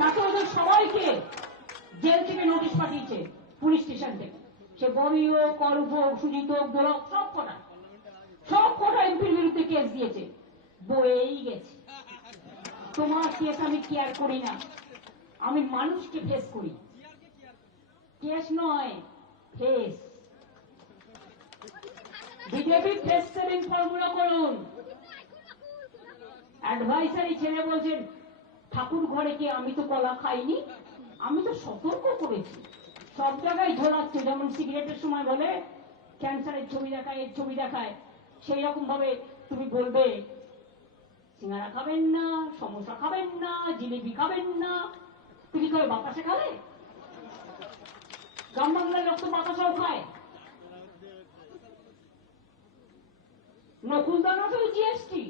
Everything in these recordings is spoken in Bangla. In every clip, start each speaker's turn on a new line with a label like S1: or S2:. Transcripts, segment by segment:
S1: ওদের সবাইকে জেল থেকে নোটিশ পাঠিয়েছে, পুলিশ স্টেশন থেকে। সে ববি হোক হোক সুজিত হোক দোলক, সব কটা। সব কটা এমপির বিরুদ্ধে কেস দিয়েছে। বয়েই গেছে। তোমার কেস আমি কেয়ার করি না। আমি মানুষকে ফেস করি। কেস নয় face BJP face saving formula করুন। অ্যাডভাইসারি ছেড়ে বলছেন ঠাকুর ঘরে কি আমি তো কলা খাইনি, আমি তো সতর্ক করেছি। সব জায়গায় ঝোলাচ্ছে যেমন সিগারেটের সময় বলে, ক্যান্সারের ছবি দেখায়, এর ছবি দেখায়। সেই রকম ভাবে তুমি বলবে, সিঙ্গারা খাবেন না, সমোসা খাবেন না, জিলিপি খাবেন না। তুমি করে বাতাসে খাবে? গ্রাম বাংলার লোক তো বাতাসাও খায়। নকুলদানাতেও জিএসটি।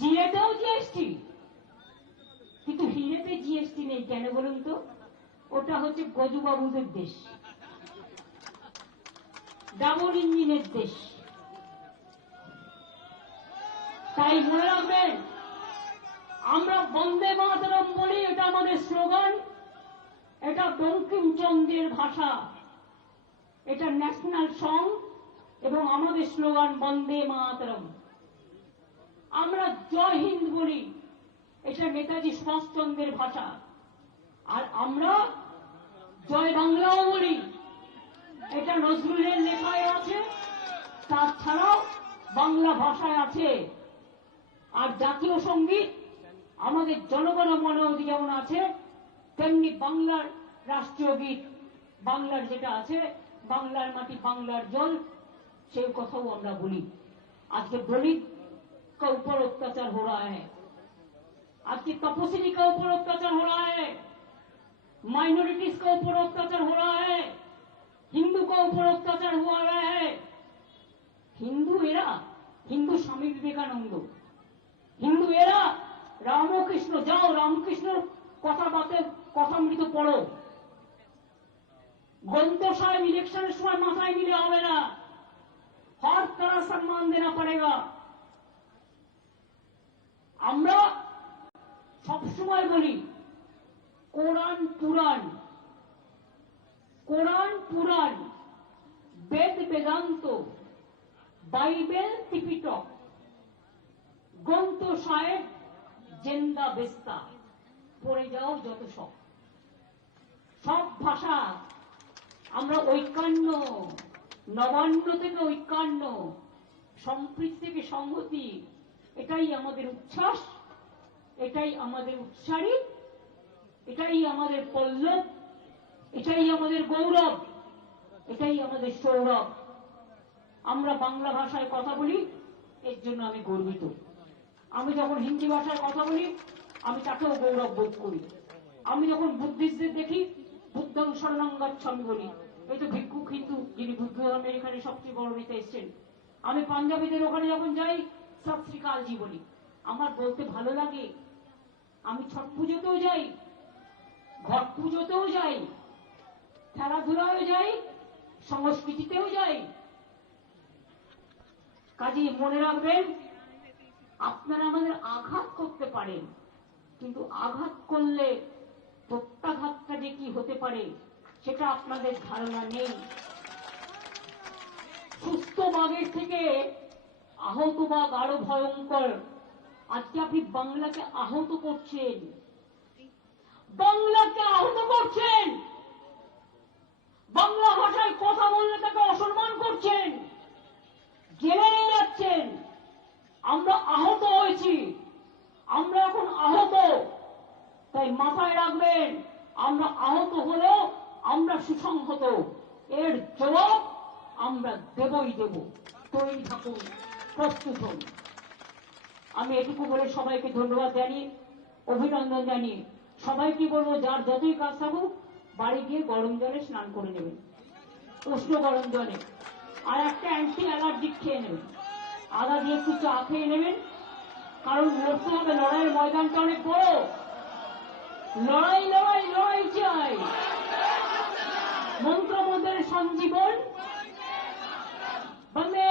S1: জিএতেও জিএসটি। হিরেতে নেই কেন বলুন তো? ওটা হচ্ছে গজুবাবুদের দেশ। ডাবল ইঞ্জিনের দেশ। তাই মনে রাখবেন, আমরা বন্দে মাতরম বলি, এটা আমাদের স্লোগান। এটা বঙ্কিমচন্দ্রের ভাষা। এটা ন্যাশনাল সং এবং আমাদের স্লোগান বন্দে মাতরম। আমরা জয় হিন্দ বলি। এটা নেতাজি সুভাষচন্দ্রের ভাষা। আর আমরা জয় বাংলাও বলি। এটা নজরুলের লেখায় আছে, তাছাড়াও বাংলা ভাষায় আছে। আর জাতীয় সংগীত আমাদের জনগণ মনে যেমন আছে, তেমনি বাংলার রাষ্ট্রীয় গীত, বাংলার যেটা আছে, বাংলার মাটি, বাংলার জল, সেই কথাও আমরা বলি। আজকে দলিত উপর অত্যাচার হো রা হ্যাঁ आज की तपस्वी का ऊपर अत्याचार हो रहा है माइनॉरिटीज का ऊपर अत्याचार हो रहा है हिंदू का ऊपर अत्याचार हुआ रहा है হিন্দু এরা হিন্দু স্বামী বিবেকানন্দ হিন্দু এরা রামকৃষ্ণ যাও রামকৃষ্ণর কথা বাতে কথামৃত পড়ো গ্রন্থ সাহেব ইলেকশনের সময় মাথায় নিলে হবে না হর তারা সম্মান দেনা পড়েগা আমরা সবসময় বলি, কোরআন পুরাণ কোরআন পুরাণ, বেদ বেদান্ত, বাইবেল ত্রিপিটক, গ্রন্থ সাহেব জেন্দা বেস্তা, পড়ে যাও যত সব। সব ভাষা আমরা ঐকান্য, নবান্ন থেকে ঐকান্য, সম্প্রীতি থেকে সংহতি, এটাই আমাদের উচ্ছ্বাস। এটাই আমাদের উৎসারী, এটাই আমাদের পল্লব, এটাই আমাদের গৌরব, এটাই আমাদের সৌরভ। আমরা বাংলা ভাষায় কথা বলি, এর জন্য আমি গর্বিত। আমি যখন হিন্দি ভাষায় কথা বলি, আমি তাকেও গৌরব বোধ করি। আমি যখন বুদ্ধিস্টদের দেখি, বুদ্ধং স্বর্ণাঙ্গাচ্ছামি বলি। এই তো ভিক্ষুক হিন্দু যিনি বুদ্ধ ধর্মের এখানে সবচেয়ে বড় নেতা এসছেন। আমি পাঞ্জাবিদের ওখানে যখন যাই সত শ্রীকালজি বলি। আমার বলতে ভালো লাগে আমি ছট পুজোতেও যাই, ঘট পুজোতেও যাই খেলাধুলায় যাই, সংস্কৃতিতেও যাই। কাজে মনে রাখবেন, আপনারা আমাদের আঘাত করতে পারেন, কিন্তু আঘাত করলে প্রত্যাঘাতটা যে কি হতে পারে, সেটা আপনাদের ধারণা নেই। সুস্থ বাঘের থেকে আহত বাঘ আরও ভয়ঙ্কর। আজকে আপনি বাংলাকে আহত করছেন। বাংলাকে আহত করছেন। বাংলা ভাষায় কথা বললে তাকে অসম্মান করছেন। জেলে যাচ্ছেন। আমরা আহত হয়েছি। আমরা এখন আহত। তাই মাথায় রাখবেন, আমরা আহত হলেও আমরা সুসংহত। এর জবাব আমরা দেবই দেব। তৈরি থাকুন, প্রস্তুত হন। আমি এটুকু বলে সবাইকে ধন্যবাদ জানিয়ে অভিনন্দন জানিয়ে সবাইকে বলব, যার যতই কাজ থাকুক, বাড়ি গিয়ে গরম জলে স্নান করে নেবেন উষ্ণ গরম জলে। আর একটা অ্যান্টি অ্যালার্জিক খেয়ে নেবেন আদা দিয়ে একটু চা খেয়ে নেবেন। কারণ লড়তে হবে লড়াইয়ের ময়দানটা অনেক বড়। লড়াই লড়াই লড়াই চাই। মন্ত্রমন্ত্রের সঞ্জীবন। বন্দে